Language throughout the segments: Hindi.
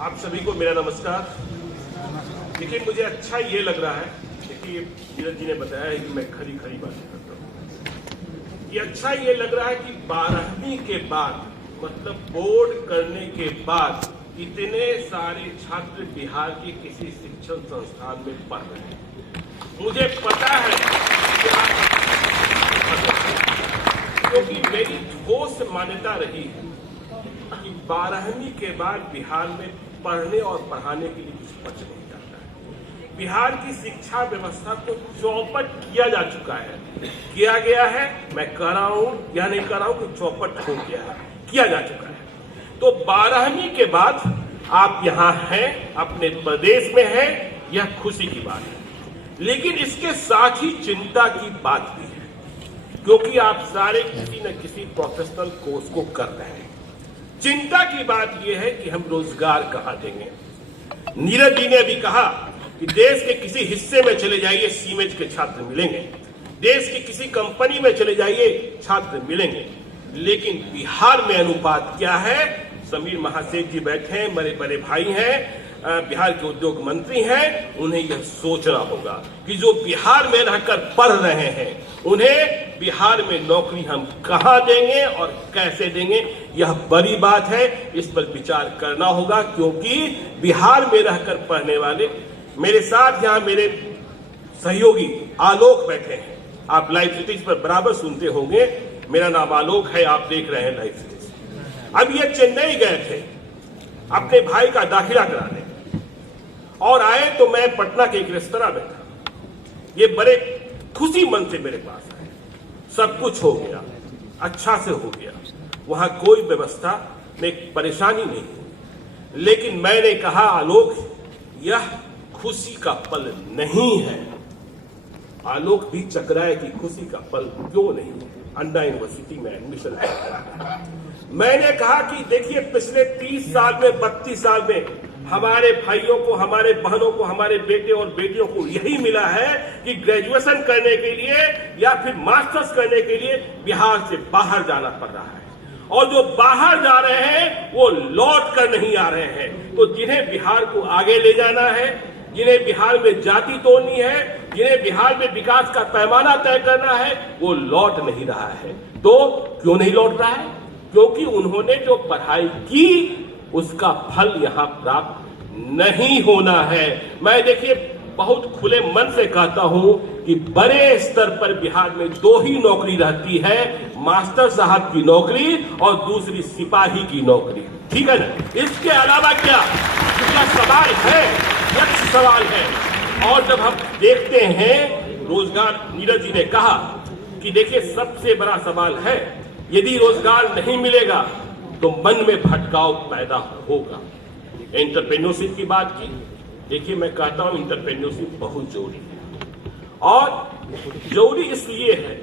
आप सभी को मेरा नमस्कार। देखिए, मुझे अच्छा ये लग रहा है, देखिए नीरज जी ने बताया है कि मैं खरी खरी बातें करता हूँ। ये अच्छा ये लग रहा है कि 12वीं के बाद, मतलब बोर्ड करने के बाद इतने सारे छात्र बिहार के किसी शिक्षण संस्थान में पढ़ रहे हैं। मुझे पता है कि क्योंकि मेरी ठोस मान्यता रही है कि 12वीं के बाद बिहार में पढ़ने और पढ़ाने के लिए कुछ बच नहीं जाता है। बिहार की शिक्षा व्यवस्था को चौपट किया जा चुका है, किया गया है। मैं कह रहा हूं या नहीं कह रहा हूं कि चौपट हो गया है, किया जा चुका है। तो 12वीं के बाद आप यहां हैं, अपने प्रदेश में हैं, यह खुशी की बात है। लेकिन इसके साथ ही चिंता की बात भी है, क्योंकि आप सारे किसी न किसी प्रोफेशनल कोर्स को कर रहे हैं। चिंता की बात यह है कि हम रोजगार कहां देंगे। नीरज जी ने अभी कहा कि देश के किसी हिस्से में चले जाइए, सीमेंट के छात्र मिलेंगे, देश की किसी कंपनी में चले जाइए, छात्र मिलेंगे। लेकिन बिहार में अनुपात क्या है? समीर महासेठ जी बैठे हैं, मेरे बड़े भाई हैं, बिहार के उद्योग मंत्री हैं। उन्हें यह सोचना होगा कि जो बिहार में रहकर पढ़ रहे हैं, उन्हें बिहार में नौकरी हम कहां देंगे और कैसे देंगे, यह बड़ी बात है। इस पर विचार करना होगा, क्योंकि बिहार में रहकर पढ़ने वाले, मेरे साथ यहां मेरे सहयोगी आलोक बैठे हैं। आप लाइव सिटीज पर बराबर सुनते होंगे। मेरा नाम आलोक है, आप देख रहे हैं लाइव सिटीज। अब ये चेन्नई गए थे अपने भाई का दाखिला कराने, और आए तो मैं पटना के एक रेस्तरां में था। ये बड़े खुशी मन से मेरे पास आए। सब कुछ हो गया, अच्छा से हो गया, वहां कोई व्यवस्था में परेशानी नहीं हुई। लेकिन मैंने कहा, आलोक, यह खुशी का पल नहीं है। आलोक भी चकराए कि खुशी का पल क्यों नहीं है। अन्ना यूनिवर्सिटी में एडमिशन मैंने कहा कि देखिए, पिछले 30 साल में, 32 साल में हमारे भाइयों को, हमारे बहनों को, हमारे बेटे और बेटियों को यही मिला है कि ग्रेजुएशन करने के लिए या फिर मास्टर्स करने के लिए बिहार से बाहर जाना पड़ रहा है। और जो बाहर जा रहे हैं वो लौट कर नहीं आ रहे हैं। तो जिन्हें बिहार को आगे ले जाना है, जिन्हें बिहार में जाति तोड़नी है, जिन्हें बिहार में विकास का पैमाना तय करना है, वो लौट नहीं रहा है। तो क्यों नहीं लौट रहा है? क्योंकि उन्होंने जो पढ़ाई की उसका फल यहां प्राप्त नहीं होना है। मैं देखिए बहुत खुले मन से कहता हूं कि बड़े स्तर पर बिहार में 2 ही नौकरी रहती है, मास्टर साहब की नौकरी और दूसरी सिपाही की नौकरी। ठीक है ना? इसके अलावा क्या सवाल है? यक्ष सवाल है। और जब हम देखते हैं रोजगार, नीरज जी ने कहा कि देखिए सबसे बड़ा सवाल है, यदि रोजगार नहीं मिलेगा तो मन में भटकाव पैदा होगा। एंटरप्रेन्योरशिप की बात की। देखिए, मैं कहता हूं एंटरप्रेन्योरशिप बहुत जरूरी है, और जरूरी इसलिए है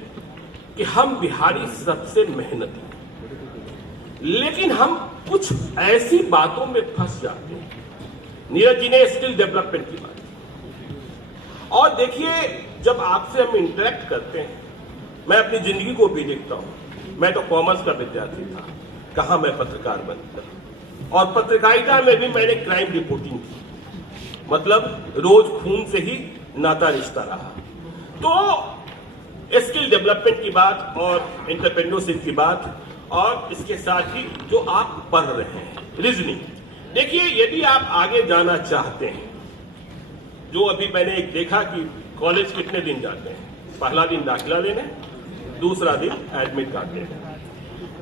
कि हम बिहारी सबसे मेहनती हैं, लेकिन हम कुछ ऐसी बातों में फंस जाते हैं। नीरज जी ने स्किल डेवलपमेंट की बात की। और देखिए, जब आपसे हम इंटरेक्ट करते हैं, मैं अपनी जिंदगी को भी देखता हूं। मैं तो कॉमर्स का विद्यार्थी था, कहां मैं पत्रकार बन गया। और पत्रकारिता में भी मैंने क्राइम रिपोर्टिंग की, मतलब रोज खून से ही नाता रिश्ता रहा। तो स्किल डेवलपमेंट की बात और एंटरप्रेन्योरशिप की बात, और इसके साथ ही जो आप पढ़ रहे हैं, रीजनिंग। देखिए, यदि आप आगे जाना चाहते हैं, जो अभी मैंने एक देखा कि कॉलेज कितने दिन जाते हैं, पहला दिन दाखिला लेने, दूसरा दिन एडमिट कार्ड लेने।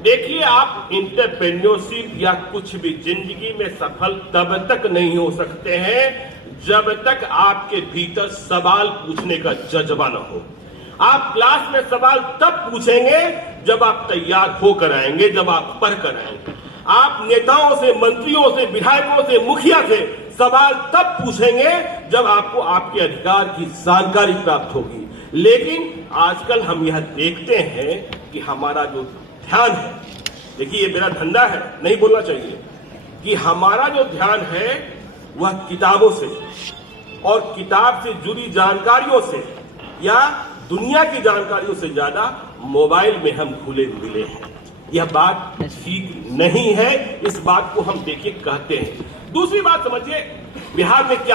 देखिए, आप एंटरप्रेन्योरशिप या कुछ भी जिंदगी में सफल तब तक नहीं हो सकते हैं जब तक आपके भीतर सवाल पूछने का जज्बा न हो। आप क्लास में सवाल तब पूछेंगे जब आप तैयार होकर आएंगे, जब आप पढ़ कर आएंगे। आप नेताओं से, मंत्रियों से, विधायकों से, मुखिया से सवाल तब पूछेंगे जब आपको आपके अधिकार की जानकारी प्राप्त होगी। लेकिन आजकल हम यह देखते हैं कि हमारा जो ध्यान है, देखिए ये मेरा धंधा है, नहीं बोलना चाहिए, कि हमारा जो ध्यान है वह किताबों से और किताब से जुड़ी जानकारियों से या दुनिया की जानकारियों से ज्यादा मोबाइल में हम घुले मिले हैं। यह बात ठीक नहीं है। इस बात को हम देखिए कहते हैं दूसरी बात समझिए, बिहार में क्या